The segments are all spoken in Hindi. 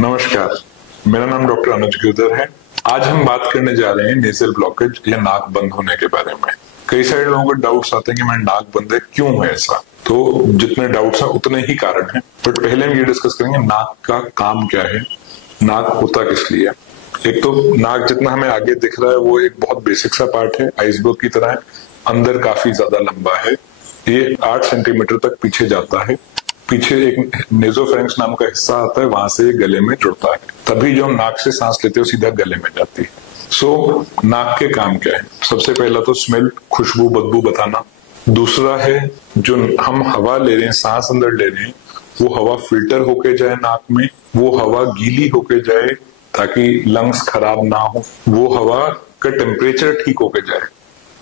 नमस्कार, मेरा नाम डॉक्टर अनुज गिरधर है। आज हम बात करने जा रहे हैं नेजल ब्लॉकेज या नाक बंद होने के बारे में। कई सारे लोगों को डाउट्स आते हैं कि मेरा नाक बंद है, क्यों है ऐसा? तो जितने डाउट्स हैं उतने ही कारण हैं, बट पहले हम ये डिस्कस करेंगे नाक का काम क्या है, नाक होता किस लिए। एक तो नाक जितना हमें आगे दिख रहा है वो एक बहुत बेसिक सा पार्ट है, आइसबर्ग की तरह है, अंदर काफी ज्यादा लंबा है, ये 8 सेंटीमीटर तक पीछे जाता है। पीछे एक नेजोफेरेंक्स नाम का हिस्सा आता है, वहां से गले में जुड़ता है, तभी जो हम नाक से सांस लेते हैं वो सीधा गले में जाती है। नाक के काम क्या है? सबसे पहला तो स्मेल, खुशबू बदबू बताना। दूसरा है जो हम हवा ले रहे हैं, सांस अंदर ले रहे हैं, वो हवा फिल्टर होके जाए नाक में, वो हवा गीली होके जाए ताकि लंग्स खराब ना हो, वो हवा का टेम्परेचर ठीक होके जाए।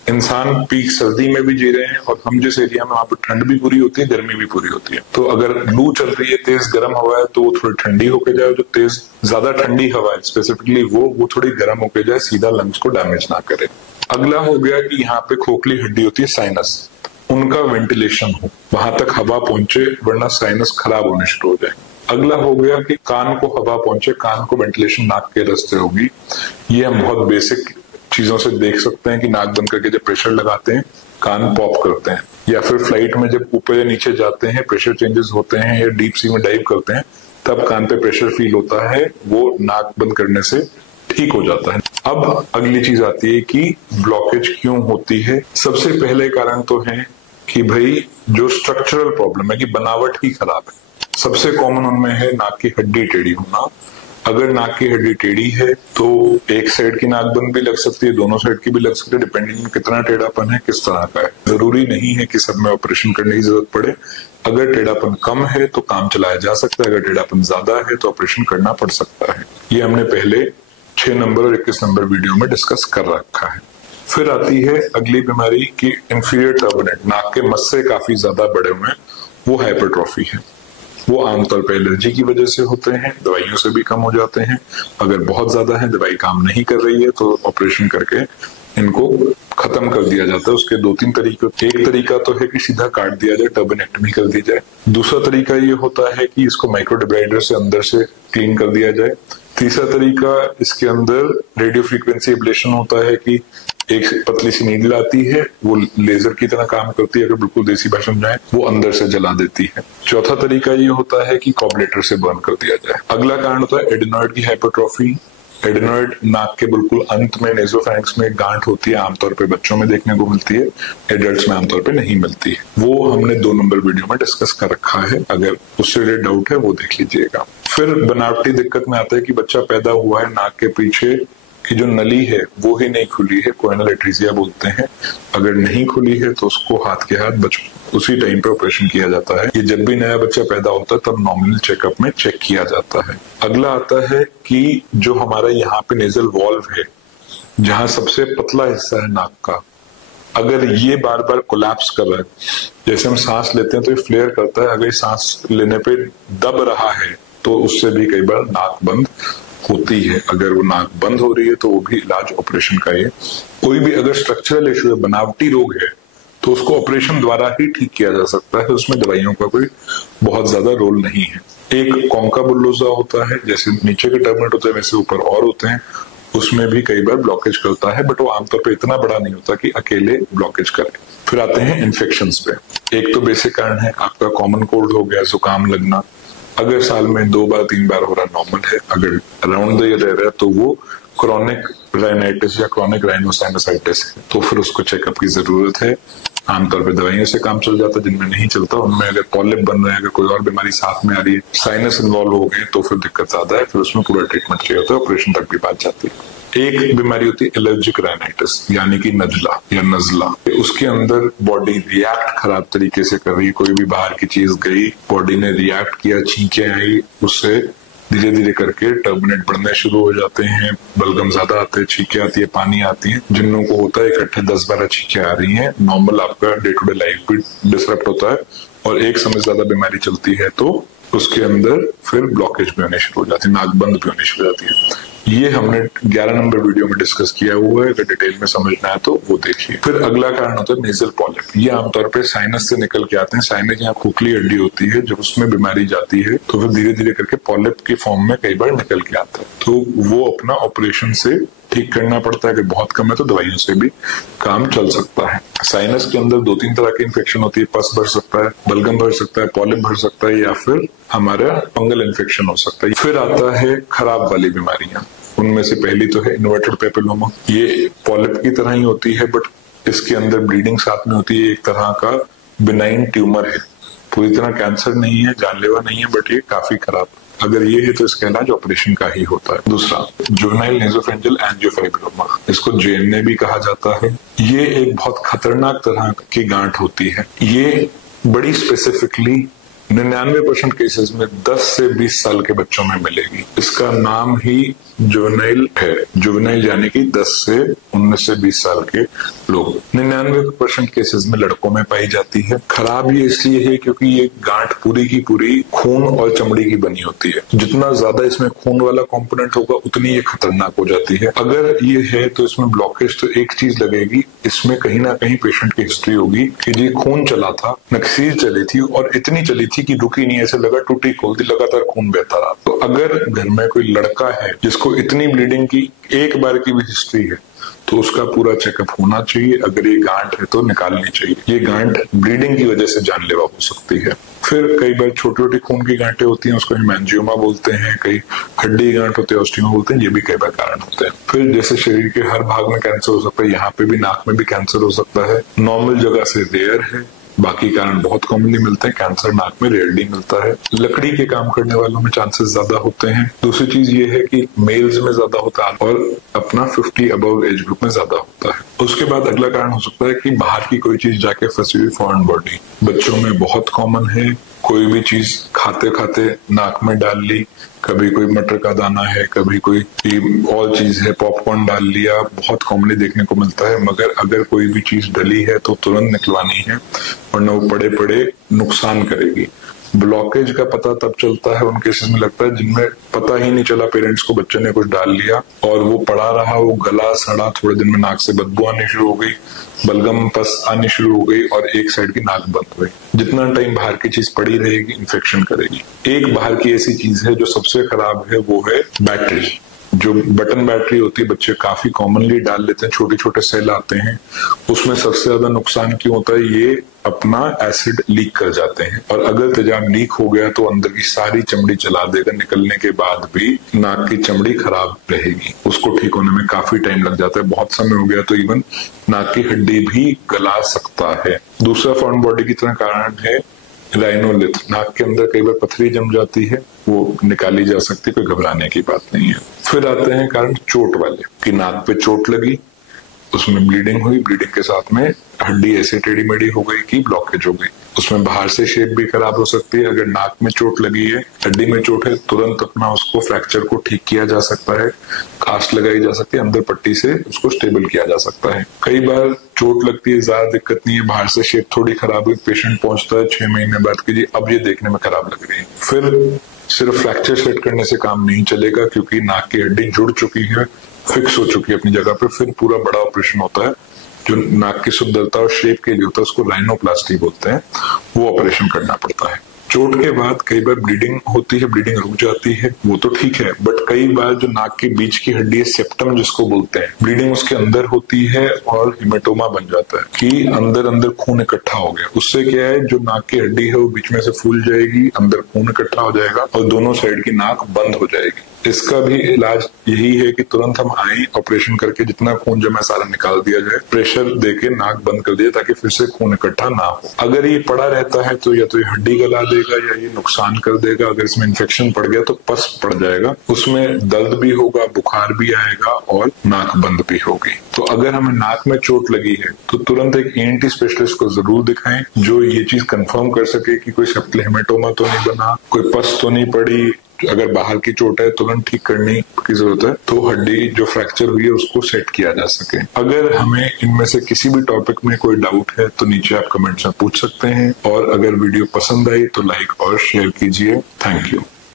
इंसान पीक सर्दी में भी जी रहे हैं और हम जिस एरिया में वहां पर ठंड भी पूरी होती है, गर्मी भी पूरी होती है, तो अगर लू चल रही है, तेज गर्म हवा है, तो वो थोड़ी ठंडी होके जाए, जो तेज ज्यादा ठंडी हवा है स्पेसिफिकली वो थोड़ी गर्म होके जाए, सीधा लंग्स को डैमेज ना करे। अगला हो गया कि यहाँ पे खोखली हड्डी होती है, साइनस, उनका वेंटिलेशन हो, वहां तक हवा पहुंचे, वरना साइनस खराब होने शुरू हो जाए। अगला हो गया कि कान को हवा पहुंचे, कान को वेंटिलेशन नाक के रास्ते होगी। ये हम बहुत बेसिक चीजों से देख सकते हैं कि नाक बंद करके जब प्रेशर लगाते हैं कान पॉप करते हैं, या फिर फ्लाइट में जब ऊपर या नीचे जाते हैं प्रेशर चेंजेस होते हैं, या डीप सी में डाइव करते हैं तब कान पे प्रेशर फील होता है, वो नाक बंद करने से ठीक हो जाता है। अब अगली चीज आती है कि ब्लॉकेज क्यों होती है। सबसे पहले कारण तो है कि भाई जो स्ट्रक्चरल प्रॉब्लम है कि बनावट ही खराब है। सबसे कॉमन उनमें है नाक की हड्डी टेढ़ी होना। अगर नाक की हड्डी टेढ़ी है तो एक साइड की नाक बंद भी लग सकती है, दोनों साइड की भी लग सकती है, डिपेंडिंग कितना टेढ़ापन है, किस तरह का है। जरूरी नहीं है कि सब में ऑपरेशन करने की जरूरत पड़े। अगर टेढ़ापन कम है तो काम चलाया जा सकता है, अगर टेढ़ापन ज्यादा है तो ऑपरेशन करना पड़ सकता है। ये हमने पहले 6 नंबर और 21 नंबर वीडियो में डिस्कस कर रखा है। फिर आती है अगली बीमारी की इंफीरियर टर्बुलेंट, नाक के मस्से काफी ज्यादा बड़े हुए हैं, वो हाइपरट्रॉफी है। वो आमतौर पर एलर्जी की वजह से होते हैं, दवाइयों से भी कम हो जाते हैं। अगर बहुत ज्यादा है, दवाई काम नहीं कर रही है, तो ऑपरेशन करके इनको खत्म कर दिया जाता है। उसके 2-3 तरीके, एक तरीका तो है कि सीधा काट दिया जाए, टर्बुलेक्टमी कर दी जाए। दूसरा तरीका ये होता है कि इसको माइक्रोडिब्राइडर से अंदर से क्लीन कर दिया जाए। तीसरा तरीका इसके अंदर रेडियो फ्रीक्वेंसी एब्लेशन होता है कि एक पतली सी नीडल आती है, वो लेजर की तरह काम करती है, अगर बिल्कुल देसी भाषा में जाए वो अंदर से जला देती है। चौथा तरीका ये होता है कि कॉबलेटर से बर्न कर दिया जाए। अगला कारण होता है एडेनॉइड की हाइपरट्रॉफी। एडेनॉइड नाक के बिल्कुल अंत में नेजोफेरेंक्स में एक गांठ होती है, आमतौर पे बच्चों में देखने को मिलती है, एडल्ट्स में आमतौर पे नहीं मिलती है। वो हमने 2 नंबर वीडियो में डिस्कस कर रखा है, अगर उससे रिलेटेड डाउट है वो देख लीजिएगा। फिर बनावटी दिक्कत में आता है कि बच्चा पैदा हुआ है, नाक के पीछे की जो नली है वो ही नहीं खुली है, कोएनल एट्रीजिया बोलते हैं। अगर नहीं खुली है तो उसको हाथ के हाथ उसी टाइम पे ऑपरेशन किया जाता है। ये जब भी नया बच्चा पैदा होता है तब नॉर्मल चेकअप में चेक किया जाता है। अगला आता है कि जो हमारा यहाँ पे नेजल वॉल्व है, जहां सबसे पतला हिस्सा है नाक का, अगर ये बार बार कोलैप्स कर रहा है, जैसे हम सांस लेते हैं तो ये फ्लेयर करता है, अगर सांस लेने पे दब रहा है तो उससे भी कई बार नाक बंद होती है। अगर वो नाक बंद हो रही है तो वो भी इलाज ऑपरेशन का है। कोई भी अगर स्ट्रक्चरल इशू है, बनावटी रोग है, तो उसको ऑपरेशन द्वारा ही ठीक किया जा सकता है, उसमें दवाइयों का कोई बहुत ज्यादा रोल नहीं है। एक कॉन्का बुल्लोसा होता है, जैसे नीचे के टर्बुलेंट होते हैं वैसे ऊपर और होते हैं, उसमें भी कई बार ब्लॉकेज करता है, बट वो आमतौर पर इतना बड़ा नहीं होता कि अकेले ब्लॉकेज करे। फिर आते हैं इन्फेक्शंस पे। एक तो बेसिक कारण है आपका कॉमन कोल्ड हो गया, जुकाम लगना, अगर साल में 2 बार 3 बार हो रहा नॉर्मल है, अगर अराउंड द ईयर रह रहा है तो वो क्रॉनिक राइनाइटिस या क्रॉनिक राइनोसाइनोसाइटिस है, तो फिर उसको चेकअप की जरूरत है। आमतौर पे दवाइयों से काम चल जाता है, जिनमें नहीं चलता उनमें अगर पॉलिप बन रहे हैं, अगर कोई और बीमारी साथ में आ रही है, साइनस इन्वॉल्व हो गए तो फिर दिक्कत ज्यादा है, फिर उसमें पूरा ट्रीटमेंट चाहिए होता है, ऑपरेशन तक भी बात जाती है। एक बीमारी होती है एलर्जिक राइनाइटिस, यानी कि नजला या नजला। उसके अंदर बॉडी रिएक्ट खराब तरीके से कर रही है, कोई भी बाहर की चीज गई, बॉडी ने रिएक्ट किया, छींकें आई, उससे धीरे धीरे करके टर्बुलेंट बढ़ने शुरू हो जाते हैं, बलगम ज्यादा आते हैं, छींकें आती है, पानी आती है। जिन लोगों को होता है इकट्ठे 10-12 छींकें आ रही हैं, नॉर्मल आपका डे टू डे लाइफ भी डिसरप्ट होता है, और एक समय ज्यादा बीमारी चलती है तो उसके अंदर फिर ब्लॉकेज भी होने शुरू हो जाती है, नाक बंद भी होने शुरू हो जाती है। ये हमने 11 नंबर वीडियो में डिस्कस किया हुआ है, अगर डिटेल में समझना है तो वो देखिए। फिर अगला कारण होता है नेजल पॉलिप। ये आमतौर पे साइनस से निकल के आते हैं। साइनस यहाँ खोखली हड्डी होती है, जब उसमें बीमारी जाती है तो फिर धीरे धीरे करके पॉलिप की फॉर्म में कई बार निकल के आता है, तो वो अपना ऑपरेशन से ठीक करना पड़ता है। अगर बहुत कम है तो दवाइयों से भी काम चल सकता है। साइनस के अंदर 2-3 तरह की इन्फेक्शन होती है। पस भर सकता है, बलगम भर सकता है, पॉलिप भर सकता है, या फिर हमारा फंगल इन्फेक्शन हो सकता है। फिर आता है खराब वाली बीमारियां। उनमें से पहली तो है इन्वर्टेड पेपिलोमा। ये पॉलिप की तरह ही होती है, बट इसके अंदर ब्लीडिंग साथ में होती है। एक तरह का बिनाइन ट्यूमर है, पूरी तरह कैंसर नहीं है, जानलेवा नहीं है, बट ये काफी खराब। अगर ये है तो इसका इलाज ऑपरेशन का ही होता है। दूसरा जुवेनाइल नेसोफेरेंजियल एंजियोफाइब्रोमा, इसको जेएनए भी कहा जाता है। ये एक बहुत खतरनाक तरह की गांठ होती है। ये बड़ी स्पेसिफिकली 99% केसेस में 10 से 20 साल के बच्चों में मिलेगी। इसका नाम ही जुवेनाइल है। जुवेनाइल यानी कि 10 से 19 से 20 साल के लोग। 99% केसेस में लड़कों में पाई जाती है। खराब ये इसलिए है क्योंकि ये गांठ पूरी की पूरी खून और चमड़ी की बनी होती है। जितना ज्यादा इसमें खून वाला कंपोनेंट होगा उतनी ये खतरनाक हो जाती है। अगर ये है तो इसमें ब्लॉकेज तो एक चीज लगेगी, इसमें कहीं ना कहीं पेशेंट की हिस्ट्री होगी कि जी खून चला था, नक्सीर चली थी और इतनी चली थी कि रुकी नहीं, ऐसे लगा टूटी खोल दी, लगातार खून बहता रहा। तो अगर घर में कोई लड़का है जिसको इतनी ब्लीडिंग की एक बार की भी हिस्ट्री है तो उसका पूरा चेकअप होना चाहिए। अगर ये गांठ है तो निकालनी चाहिए। ये गांठ ब्लीडिंग की वजह से जानलेवा हो सकती है। फिर कई बार छोटी छोटी खून की गांठें होती हैं, उसको हेमेंजियोमा बोलते हैं। कई हड्डी गांठ होते हैं, ऑस्टियोमा बोलते हैं। ये भी कई बार कारण होते हैं। फिर जैसे शरीर के हर भाग में कैंसर हो सकता है, यहाँ पे भी नाक में भी कैंसर हो सकता है। नॉर्मल जगह से रेयर है, बाकी कारण बहुत कॉमनली मिलते हैं। कैंसर नाक में रेयरली मिलता है। लकड़ी के काम करने वालों में चांसेस ज्यादा होते हैं। दूसरी चीज ये है कि मेल्स में ज्यादा होता है और अपना 50 अबव एज ग्रुप में ज्यादा होता है। उसके बाद अगला कारण हो सकता है कि बाहर की कोई चीज जाके फंसी हुई फॉरेन बॉडी। बच्चों में बहुत कॉमन है, कोई भी चीज खाते खाते नाक में डाल ली, कभी कोई मटर का दाना है, कभी कोई और चीज है, पॉपकॉर्न डाल लिया, बहुत कॉमनली देखने को मिलता है। मगर अगर कोई भी चीज डली है तो तुरंत निकलवानी है, वरना वो पड़े पड़े नुकसान करेगी। ब्लॉकेज का पता तब चलता है उन केसेस में लगता है जिनमें पता ही नहीं चला पेरेंट्स को बच्चे ने कुछ डाल लिया और वो पड़ा रहा, वो गला सड़ा, थोड़े दिन में नाक से बदबू आनी शुरू हो गई, बलगम पस आनी शुरू हो गई और एक साइड की नाक बंद हो गई। जितना टाइम बाहर की चीज पड़ी रहेगी इन्फेक्शन करेगी। एक बाहर की ऐसी चीज है जो सबसे खराब है, वो है बैटरी। जो बटन बैटरी होती है बच्चे काफी कॉमनली डाल लेते हैं, छोटे छोटे सेल आते हैं। उसमें सबसे ज्यादा नुकसान क्यों होता है, ये अपना एसिड लीक कर जाते हैं और अगर तेजाब लीक हो गया तो अंदर की सारी चमड़ी जला देगा। निकलने के बाद भी नाक की चमड़ी खराब रहेगी, उसको ठीक होने में काफी टाइम लग जाता है। बहुत समय हो गया तो इवन नाक की हड्डी भी गला सकता है। दूसरा फॉरेन बॉडी की तरह कारण है राइनोलिथ। नाक के अंदर कई बार पथरी जम जाती है, वो निकाली जा सकती है, कोई घबराने की बात नहीं है। फिर आते हैं कारण चोट वाले कि नाक पे चोट लगी, उसमें ब्लीडिंग हुई, ब्लीडिंग के साथ में हड्डी ऐसे टेढ़ी मेढ़ी हो गई कि ब्लॉकेज हो गई। उसमें बाहर से शेप भी खराब हो सकती है। अगर नाक में चोट लगी है, हड्डी में चोट है, तुरंत अपना उसको फ्रैक्चर को ठीक किया जा सकता है, कास्ट लगाई जा सकती है, अंदर पट्टी से उसको स्टेबल किया जा सकता है। कई बार चोट लगती है, ज्यादा दिक्कत नहीं है, बाहर से शेप थोड़ी खराब हुई, पेशेंट पहुंचता है 6 महीने बाद कि जी अब ये देखने में खराब लग रही है। फिर सिर्फ फ्रैक्चर सेट करने से काम नहीं चलेगा क्योंकि नाक की हड्डी जुड़ चुकी है, फिक्स हो चुकी है अपनी जगह पे। फिर पूरा बड़ा ऑपरेशन होता है जो नाक की सुंदरता और शेप के लिए होता है, उसको राइनोप्लास्टी बोलते हैं, वो ऑपरेशन करना पड़ता है। चोट के बाद कई बार ब्लीडिंग होती है, ब्लीडिंग रुक जाती है, वो तो ठीक है, बट कई बार जो नाक के बीच की हड्डी है, सेप्टम जिसको बोलते हैं, ब्लीडिंग उसके अंदर होती है और हिमेटोमा बन जाता है कि अंदर अंदर खून इकट्ठा हो गया। उससे क्या है, जो नाक की हड्डी है वो बीच में से फूल जाएगी, अंदर खून इकट्ठा हो जाएगा और दोनों साइड की नाक बंद हो जाएगी। इसका भी इलाज यही है कि तुरंत हम आए, ऑपरेशन करके जितना खून जमा सारा निकाल दिया जाए, प्रेशर देके नाक बंद कर दिया ताकि फिर से खून इकट्ठा ना हो। अगर ये पड़ा रहता है तो या तो ये हड्डी गला देगा या ये नुकसान कर देगा। अगर इसमें इन्फेक्शन पड़ गया तो पस पड़ जाएगा, उसमें दर्द भी होगा, बुखार भी आएगा और नाक बंद भी होगी। तो अगर हमें नाक में चोट लगी है तो तुरंत एक ENT स्पेशलिस्ट को जरूर दिखाएं जो ये चीज कंफर्म कर सके कि कोई सेप्टिक हेमेटोमा तो नहीं बना, कोई पस तो नहीं पड़ी, अगर बाहर की चोट है तुरंत ठीक करने की जरूरत है, तो हड्डी जो फ्रैक्चर हुई है उसको सेट किया जा सके। अगर हमें इनमें से किसी भी टॉपिक में कोई डाउट है तो नीचे आप कमेंट्स में पूछ सकते हैं, और अगर वीडियो पसंद आई तो लाइक और शेयर कीजिए। Thank you.